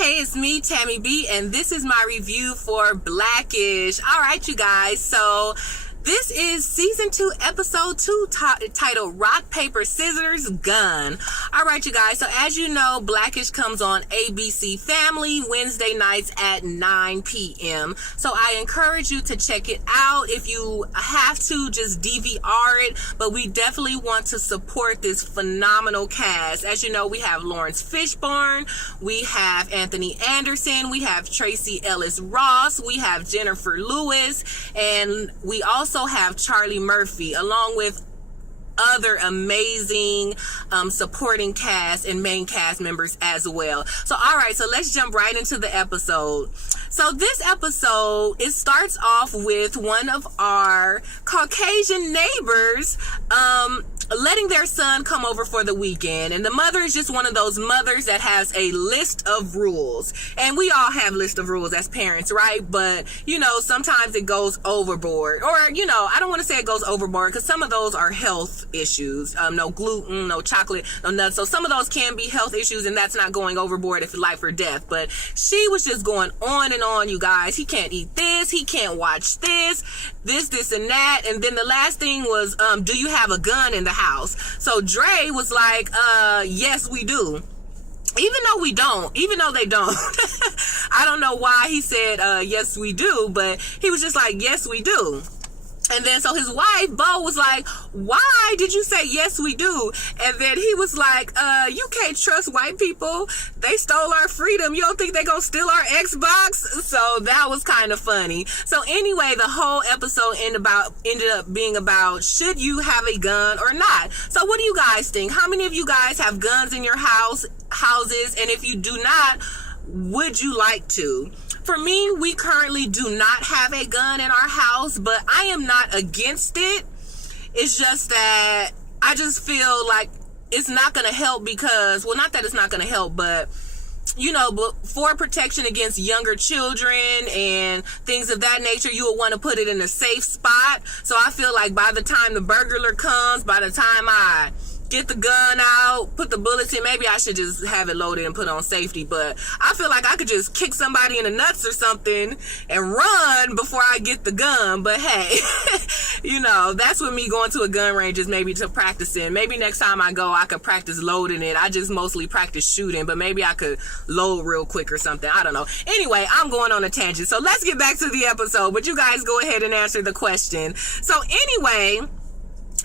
Hey, it's me, Tammy B, and this is my review for Blackish. All right, you guys, so this is season 2, episode 2, titled Rock, Paper, Scissors, Gun. All right, you guys, so as you know, Blackish comes on ABC Family Wednesday nights at 9 p.m. So I encourage you to check it out. If you have to, just DVR it, but we definitely want to support this phenomenal cast. As you know, we have Lawrence Fishburne, we have Anthony Anderson, we have Tracy Ellis Ross, we have Jennifer Lewis, and we also have Charlie Murphy, along with other amazing supporting cast and main cast members as well. So all right, so let's jump right into the episode. So this episode, it starts off with one of our Caucasian neighbors letting their son come over for the weekend, and the mother is just one of those mothers that has a list of rules, and we all have list of rules as parents, right? But you know, sometimes it goes overboard, or you know, I don't want to say it goes overboard because some of those are health issues. No gluten, no chocolate, no nuts, so some of those can be health issues, and that's not going overboard if it's life or death. But she was just going on and on, you guys. He can't eat this, he can't watch this and that, and then the last thing was, do you have a gun in the house? So Dre was like, yes we do, even though they don't. I don't know why he said yes we do, but he was just like, yes we do. And then so his wife, Bo, was like, why did you say yes we do? And then he was like, you can't trust white people. They stole our freedom. You don't think they gonna steal our Xbox? So that was kind of funny. So anyway, the whole episode ended up being about, should you have a gun or not? So what do you guys think? How many of you guys have guns in your houses? And if you do not, would you like to? For me, we currently do not have a gun in our house, but I am not against it. It's just that I just feel like it's not going to help because, well, not that it's not going to help, but you know, but for protection against younger children and things of that nature, you would want to put it in a safe spot. So I feel like by the time the burglar comes, by the time I get the gun out, put the bullets in, maybe I should just have it loaded and put on safety. But I feel like I could just kick somebody in the nuts or something and run before I get the gun. But hey, you know, that's with me going to a gun range, is maybe to practice in. Maybe next time I go, I could practice loading it. I just mostly practice shooting, but maybe I could load real quick or something. I don't know. Anyway, I'm going on a tangent. So let's get back to the episode, but you guys go ahead and answer the question. So anyway,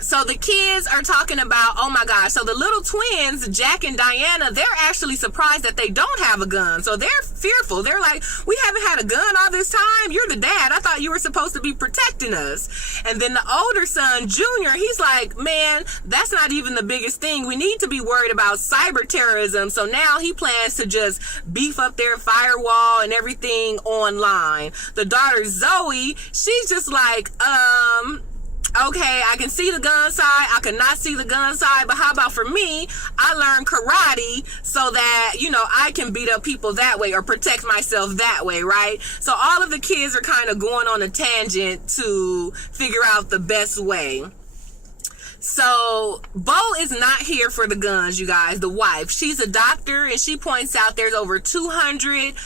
so the kids are talking about, oh my gosh, so the little twins, Jack and Diana, they're actually surprised that they don't have a gun. So they're fearful. They're like, we haven't had a gun all this time. You're the dad. I thought you were supposed to be protecting us. And then the older son, Junior, he's like, man, that's not even the biggest thing. We need to be worried about cyber terrorism. So now he plans to just beef up their firewall and everything online. The daughter, Zoe, she's just like, okay, I can see the gun side, I cannot see the gun side, but how about for me, I learned karate so that, you know, I can beat up people that way or protect myself that way, right? So all of the kids are kind of going on a tangent to figure out the best way. So Bo is not here for the guns, you guys, the wife. She's a doctor, and she points out there's over 200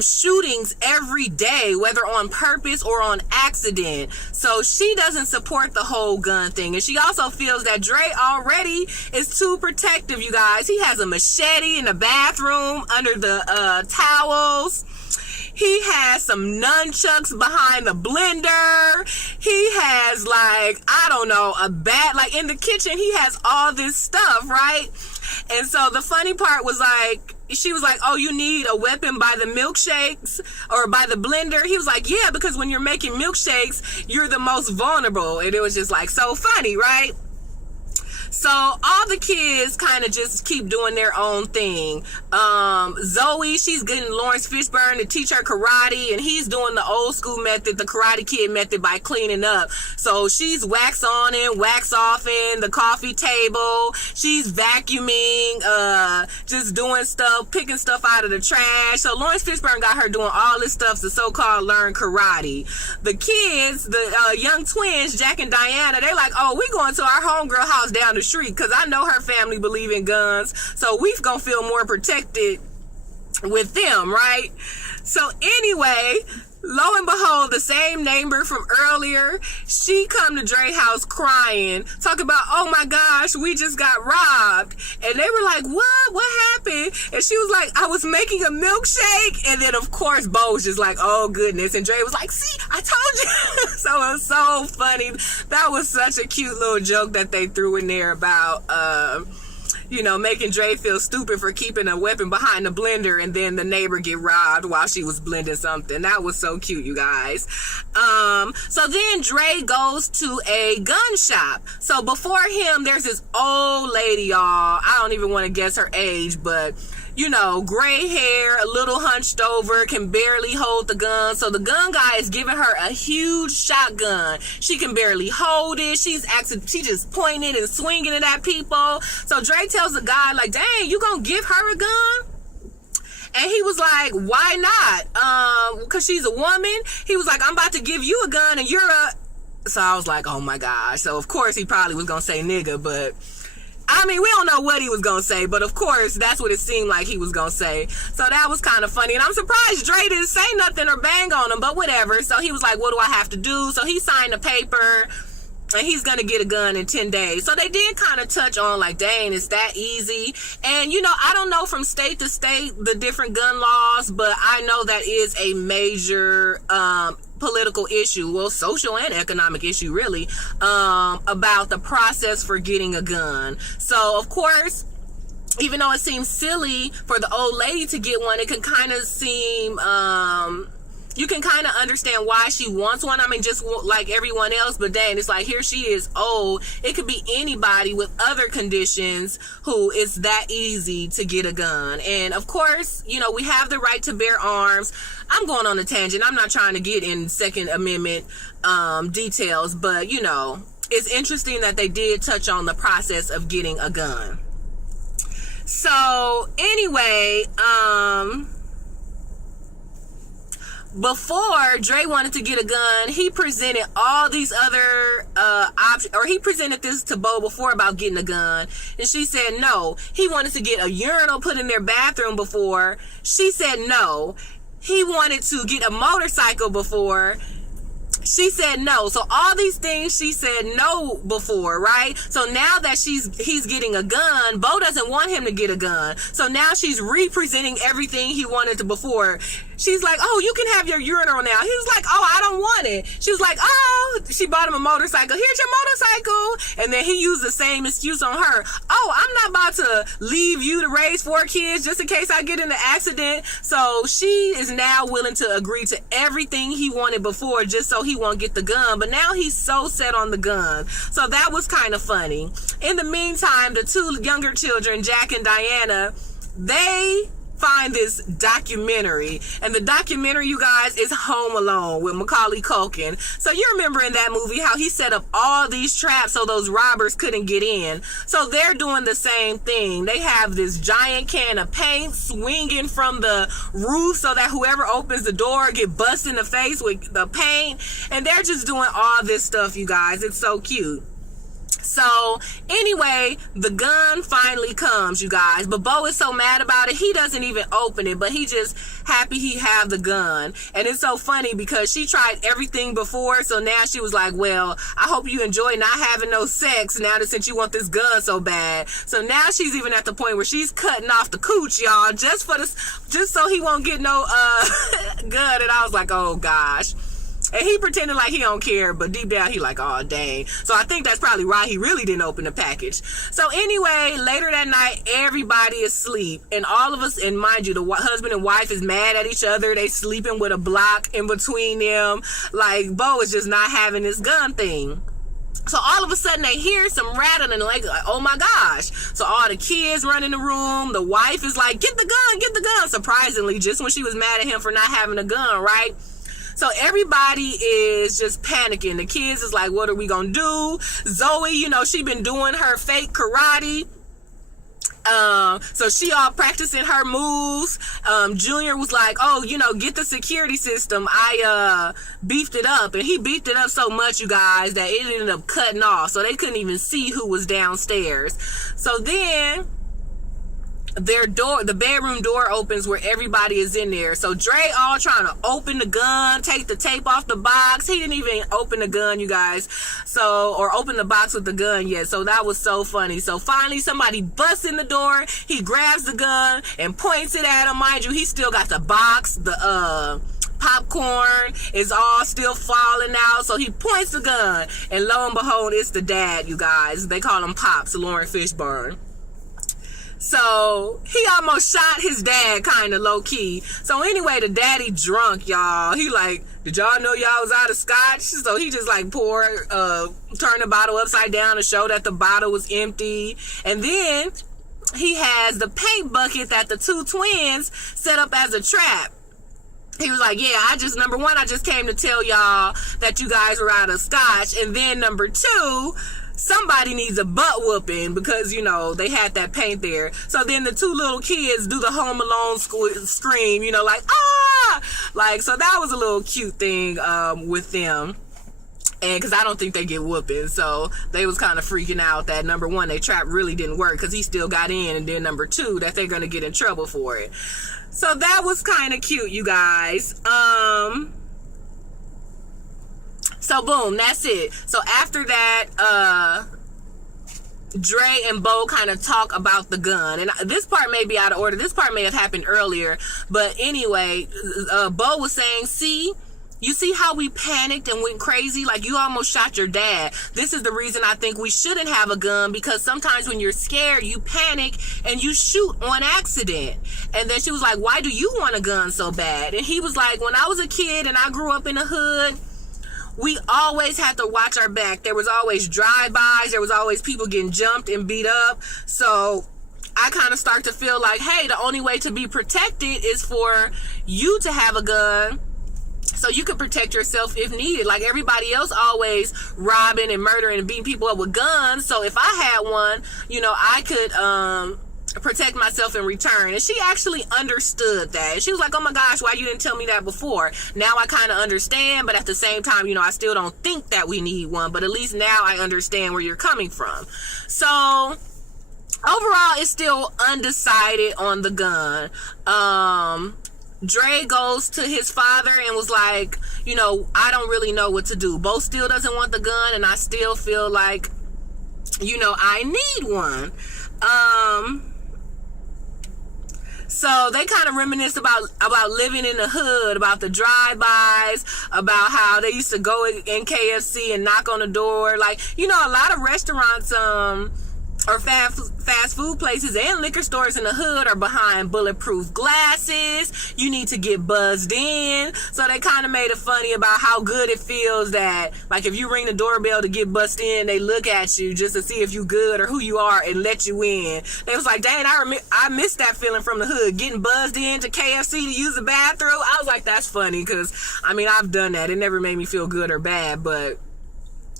shootings every day, whether on purpose or on accident. So she doesn't support the whole gun thing. And she also feels that Dre already is too protective, you guys. He has a machete in the bathroom under the towels. He has some nunchucks behind the blender. He has, like, I don't know, a bat, like in the kitchen, he has all this stuff, right? And so the funny part was, like, she was like, oh, you need a weapon by the milkshakes or by the blender? He was like, yeah, because when you're making milkshakes, you're the most vulnerable. And it was just like so funny, right? So all the kids kind of just keep doing their own thing. Zoe, she's getting Lawrence Fishburne to teach her karate, and he's doing the old school method, the Karate Kid method, by cleaning up. So she's wax on and wax off in the coffee table. She's vacuuming, just doing stuff, picking stuff out of the trash. So Lawrence Fishburne got her doing all this stuff to so-called learn karate. The kids, the young twins, Jack and Diana, they're like, oh, we going to our homegirl house down the street because I know her family believe in guns, so we gonna feel more protected with them, right? So anyway, lo and behold, the same neighbor from earlier, she come to Dre house crying, talk about, oh my gosh, we just got robbed. And they were like, what happened? And she was like, I was making a milkshake. And then of course Bo was just like, oh goodness. And Dre was like, see, I told you. So it was so funny. That was such a cute little joke that they threw in there about making Dre feel stupid for keeping a weapon behind the blender, and then the neighbor get robbed while she was blending something. That was so cute, you guys. So then Dre goes to a gun shop. So before him, there's this old lady, y'all. I don't even want to guess her age, but gray hair, a little hunched over, can barely hold the gun. So the gun guy is giving her a huge shotgun. She can barely hold it. She just pointing and swinging it at people. So Dre tells the guy, like, dang, you gonna give her a gun? And he was like, why not? Because she's a woman. He was like, I'm about to give you a gun and you're a... So I was like, oh my gosh. So of course he probably was gonna say nigga, but... I mean, we don't know what he was going to say, but of course, that's what it seemed like he was going to say. So that was kind of funny. And I'm surprised Dre didn't say nothing or bang on him, but whatever. So he was like, what do I have to do? So he signed a paper, and he's going to get a gun in 10 days. So they did kind of touch on, like, dang, it's that easy. And, I don't know from state to state the different gun laws, but I know that is a major political issue, well, social and economic issue, really, about the process for getting a gun. So, of course, even though it seems silly for the old lady to get one, it can kind of seem... you can kind of understand why she wants one. I mean, just like everyone else, but dang, it's like, here she is old. It could be anybody with other conditions who it's that easy to get a gun. And of course, we have the right to bear arms. I'm going on a tangent. I'm not trying to get in Second Amendment details, but it's interesting that they did touch on the process of getting a gun. So anyway, before Dre wanted to get a gun, he presented all these other options, or he presented this to Bo before about getting a gun, and she said no. He wanted to get a urinal put in their bathroom before. She said no. He wanted to get a motorcycle before. She said no. So all these things she said no before, right? So now that he's getting a gun, Bo doesn't want him to get a gun. So now she's representing everything he wanted to before. She's like, oh, you can have your urinal now. He was like, oh, I don't want it. She was like, oh, she bought him a motorcycle. Here's your motorcycle. And then he used the same excuse on her. Oh, I'm not about to leave you to raise 4 kids just in case I get in an accident. So she is now willing to agree to everything he wanted before just so he won't get the gun. But now he's so set on the gun. So that was kind of funny. In the meantime, the 2 younger children, Jack and Diana, they find this documentary, and the documentary, you guys, is Home Alone with Macaulay Culkin. So you remember in that movie how he set up all these traps so those robbers couldn't get in. So they're doing the same thing. They have this giant can of paint swinging from the roof so that whoever opens the door get busted in the face with the paint, and they're just doing all this stuff, you guys. It's so cute. So anyway, the gun finally comes, you guys, but Bo is so mad about it, he doesn't even open it, but he just happy he have the gun. And it's so funny because she tried everything before, so now she was like, well, I hope you enjoy not having no sex now that since you want this gun so bad. So now she's even at the point where she's cutting off the cooch, y'all, just so he won't get no gun. And I was like, oh gosh. And he pretended like he don't care, but deep down he like, oh dang. So I think that's probably why he really didn't open the package. So anyway, later that night, everybody is asleep, and all of us, and mind you, the husband and wife is mad at each other. They sleeping with a block in between them. Like, Bo is just not having this gun thing. So all of a sudden they hear some rattling, like, oh my gosh. So all the kids run in the room. The wife is like, get the gun. Surprisingly, just when she was mad at him for not having a gun, right? So everybody is just panicking. The kids is like, what are we gonna do? Zoe, she been doing her fake karate. So she all practicing her moves. Junior was like, oh, get the security system. I beefed it up, and he beefed it up so much, you guys, that it ended up cutting off. So they couldn't even see who was downstairs. So then the bedroom door opens where everybody is in there. So Dre all trying to open the gun, take the tape off the box. He didn't even open the gun, you guys. Or open the box with the gun yet. So that was so funny. So finally somebody busts in the door. He grabs the gun and points it at him. Mind you, he still got the box, the popcorn is all still falling out. So he points the gun, and lo and behold, it's the dad, you guys. They call him Pops, Lawrence Fishburne. So he almost shot his dad, kind of low key. So anyway, the daddy drunk, y'all. He like, did y'all know y'all was out of scotch? So he just like turned the bottle upside down to show that the bottle was empty. And then he has the paint bucket that the two twins set up as a trap. He was like, yeah, number one, I just came to tell y'all that you guys were out of scotch. And then number two, somebody needs a butt whooping because, you know, they had that paint there. So then the two little kids do the Home Alone scream, you know, like, ah! Like, so that was a little cute thing with them. And because I don't think they get whooping. So they was kind of freaking out that number one, their trap really didn't work because he still got in. And then number two, that they're going to get in trouble for it. So that was kind of cute, you guys. So boom, that's it. So after that, Dre and Bo kind of talk about the gun. And this part may be out of order. This part may have happened earlier. But anyway, Bo was saying, see, you see how we panicked and went crazy? Like, you almost shot your dad. This is the reason I think we shouldn't have a gun, because sometimes when you're scared, you panic and you shoot on accident. And then she was like, why do you want a gun so bad? And he was like, when I was a kid and I grew up in the hood, we always had to watch our back. There was always drive-bys. There was always people getting jumped and beat up. So I kind of start to feel like, hey, the only way to be protected is for you to have a gun, so you can protect yourself if needed. Like everybody else always robbing and murdering and beating people up with guns. So if I had one, you know, I could protect myself in return. And she actually understood that. And she was like, oh my gosh, why you didn't tell me that before? Now I kind of understand, but at the same time, you know, I still don't think that we need one. But at least now I understand where you're coming from. So overall, it's still undecided on the gun. Dre goes to his father and was like, you know, I don't really know what to do. Bo still doesn't want the gun, and I still feel like, you know, I need one. So they kind of reminisce about living in the hood, about the drive-bys, about how they used to go in KFC and knock on the door. Like, you know, a lot of restaurants, or fast food places and liquor stores in the hood are behind bulletproof glasses. You need to get buzzed in. So they kind of made it funny about how good it feels that, like, if you ring the doorbell to get buzzed in, they look at you just to see if you good or who you are and let you in. They was like, dang, I missed that feeling from the hood, getting buzzed in to KFC to use the bathroom. I was like, that's funny, because, I mean, I've done that. It never made me feel good or bad, but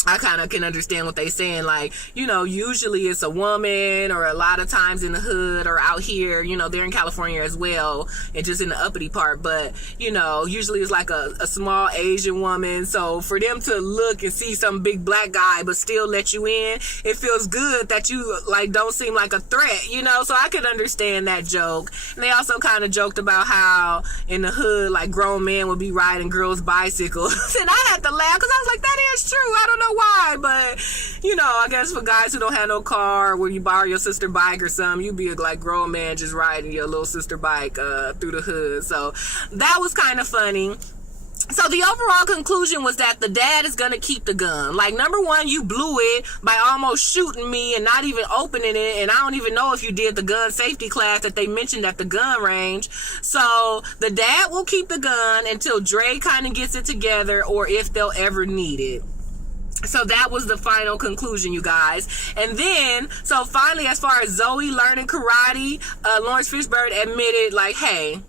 I kind of can understand what they saying. Like, you know, usually it's a woman, or a lot of times in the hood or out here, you know, they're in California as well, and just in the uppity part. But, you know, usually it's like a small Asian woman. So for them to look and see some big black guy but still let you in, it feels good that you, like, don't seem like a threat, you know? So I could understand that joke. And they also kind of joked about how in the hood, like, grown men would be riding girls' bicycles. And I had to laugh because I was like, that is true. I don't know why, but, you know, I guess for guys who don't have no car, where you borrow your sister bike or something, you'd be a, like, grown man just riding your little sister bike through the hood. So that was kind of funny. So the overall conclusion was that the dad is going to keep the gun. Like, number one, you blew it by almost shooting me and not even opening it. And I don't even know if you did the gun safety class that they mentioned at the gun range. So the dad will keep the gun until Dre kind of gets it together, or if they'll ever need it. So that was the final conclusion, you guys. And then, so finally, as far as Zoe learning karate, Lawrence Fishburne admitted, like, hey,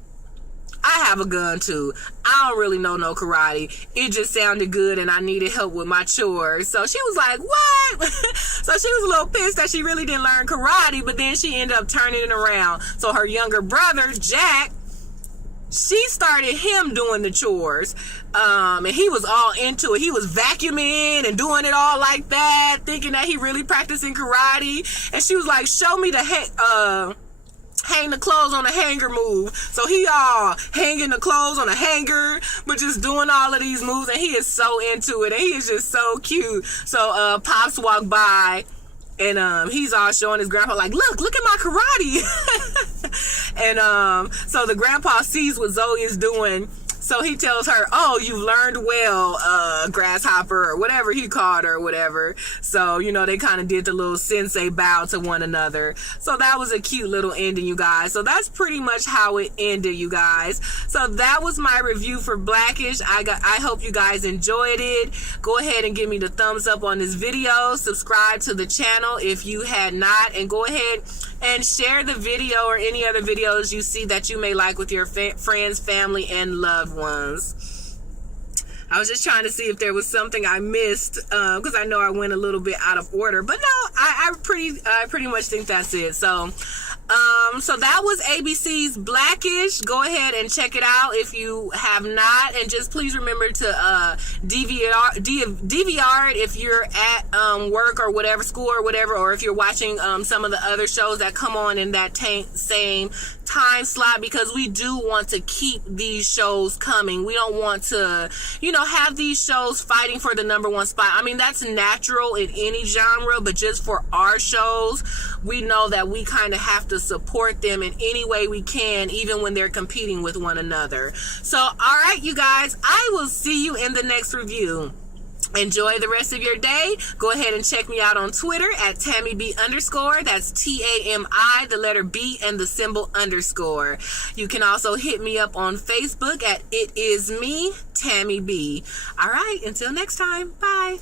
I have a gun too. I don't really know no karate. It just sounded good and I needed help with my chores. So she was like, what? So she was a little pissed that she really didn't learn karate, but then she ended up turning it around. So her younger brother, Jack, she started him doing the chores, and he was all into it. He was vacuuming and doing it all like that, thinking that he really practicing karate. And she was like, show me the hang the clothes on a hanger move. So he all hanging the clothes on a hanger, but just doing all of these moves, and he is so into it, and he is just so cute. So Pops walked by, and he's all showing his grandpa like, look at my karate. And so the grandpa sees what Zoe is doing. So he tells her, oh, you've learned well, grasshopper, or whatever he called her, or whatever. So, you know, they kind of did the little sensei bow to one another. So that was a cute little ending, you guys. So that's pretty much how it ended, you guys. So that was my review for Blackish. I hope you guys enjoyed it. Go ahead and give me the thumbs up on this video. Subscribe to the channel if you had not. And go ahead and share the video or any other videos you see that you may like with your friends, family, and loved ones. I was just trying to see if there was something I missed, because I know I went a little bit out of order, but no, I pretty much think that's it. So that was ABC's Blackish. Go ahead and check it out if you have not, and just please remember to DVR it if you're at work or whatever, school or whatever, or if you're watching some of the other shows that come on in that same time slot, because we do want to keep these shows coming. We don't want to, you know, have these shows fighting for the #1 spot. I mean, that's natural in any genre, but just for our shows, we know that we kind of have to support them in any way we can, even when they're competing with one another. So, all right, you guys, I will see you in the next review. Enjoy the rest of your day. Go ahead and check me out on Twitter at TamiB_. That's TAMI, the letter B, and the symbol _. You can also hit me up on Facebook at It Is Me, Tammy B. All right, until next time. Bye.